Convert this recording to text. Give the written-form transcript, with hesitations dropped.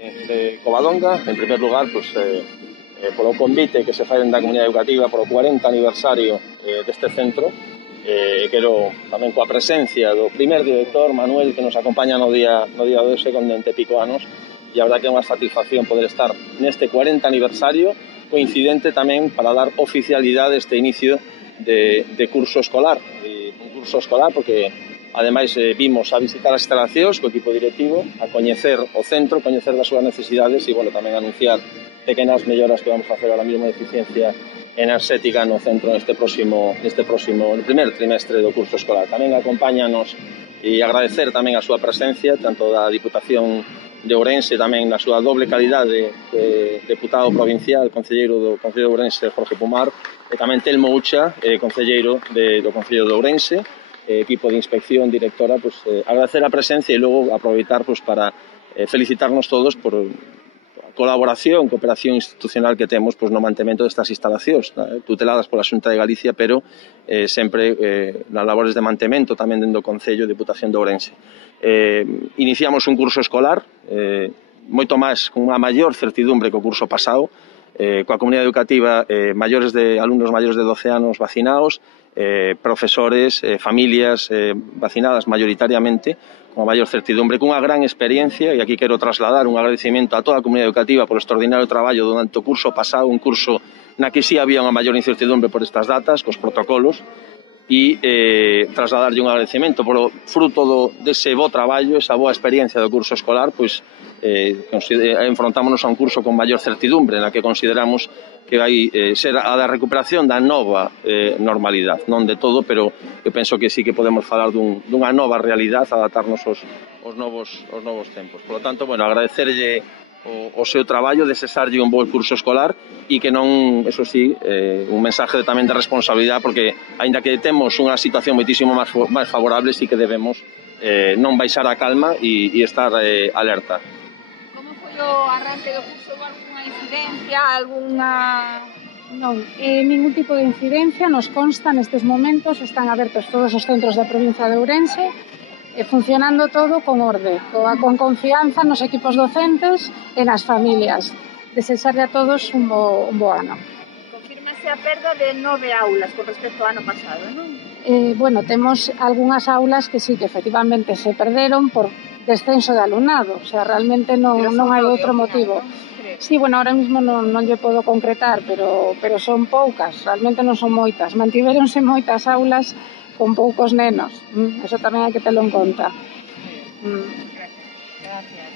De Covadonga, en primer lugar, polo convite que se fai da comunidade educativa polo 40 aniversario deste centro, quero tamén coa presencia do primer director, Manuel, que nos acompaña no día de hoxe con 20 e pico anos, e a verdad que é unha satisfacción poder estar neste 40 aniversario, coincidente tamén para dar oficialidade a este inicio de curso escolar. Un curso escolar porque ademais vimos a visitar as instalacións co equipo directivo, a coñecer o centro, coñecer das súas necesidades e, tamén anunciar pequenas melloras que vamos a facer ahora mesmo de eficiencia enerxética no centro neste próximo, no primer trimestre do curso escolar. Tamén acompáñanos e agradecer tamén a súa presencia, tanto da Diputación de Ourense, tamén na súa doble calidade de deputado provincial, concelleiro do Concello de Ourense, Jorge Pumar, e tamén Telmo Ucha, concelleiro do Concello de Ourense, equipo de inspección, directora, agradecer a presencia e logo aproveitar para felicitarnos todos por a colaboración, cooperación institucional que temos no mantemento destas instalacións, tuteladas pola Xunta de Galicia, pero sempre nas labores de mantemento tamén dentro do Concello e Diputación de Ourense. Iniciamos un curso escolar, moito máis, con unha maior certidumbre que o curso pasado, coa comunidade educativa, alumnos maiores de 12 anos vacinados, profesores, familias vacinadas mayoritariamente, con a maior certidumbre, cunha gran experiencia, e aquí quero trasladar un agradecemento a toda a comunidade educativa por extraordinario traballo durante o curso pasado, un curso na que sí había unha maior incertidumbre por estas datas, cos protocolos, e trasladarlle un agradecemento polo fruto dese bo traballo, esa boa experiencia do curso escolar, enfrontámonos a un curso con maior certidumbre, na que consideramos que vai ser a da recuperación da nova normalidade, non de todo, pero eu penso que sí que podemos falar dunha nova realidade, adaptarnos aos novos tempos. Por lo tanto, agradecerlle o seu traballo, desexarlle un bo curso escolar e que non, eso sí, un mensaje tamén de responsabilidade, porque aínda que temos unha situación moitísimo máis favorable, sí que debemos non baixar a calma e estar alerta. Como foi o arranque do curso? Alguna incidencia, Non, ningún tipo de incidencia nos consta nestes momentos. Están abertos todos os centros da provincia de Ourense, funcionando todo con orde, con confianza nos equipos docentes e nas familias. Desexarlle a todos un bo ano. Confírmase a perda de 9 aulas con respecto ao ano pasado, non? Temos algunhas aulas que sí, que efectivamente se perderon por descenso de alumnado, o sea, realmente non hai outro motivo. Sí, ahora mismo non lle podo concretar, pero son poucas, realmente non son moitas. Mantiveronse moitas aulas con poucos nenos, eso tamén hai que telo en conta. Gracias.